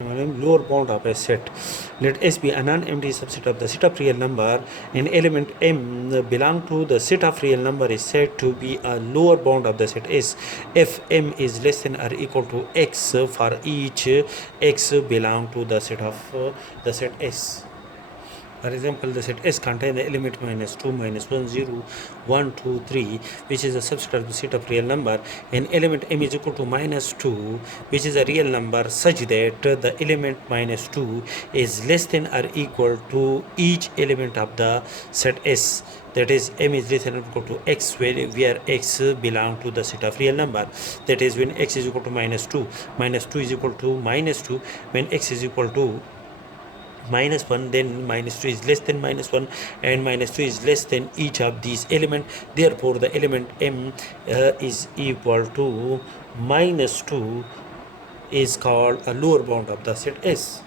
lower bound of a set. Let S be a non-empty subset of the set of real number. An element M belong to the set of real number is said to be a lower bound of the set S if M is less than or equal to X for each X belong to the set S. For example, the set S contains the element -2, -1, 0, 1, 2, 3, which is a subset of the set of real number. An element M is equal to -2, which is a real number such that the element -2 is less than or equal to each element of the set S. That is, M is less than or equal to X, where X belong to the set of real number. That is, when X is equal to -2, -2 is equal to -2. When X is equal to -1, then -2 is less than -1, and -2 is less than each of these elements. Therefore, the element M is equal to -2 is called a lower bound of the set S.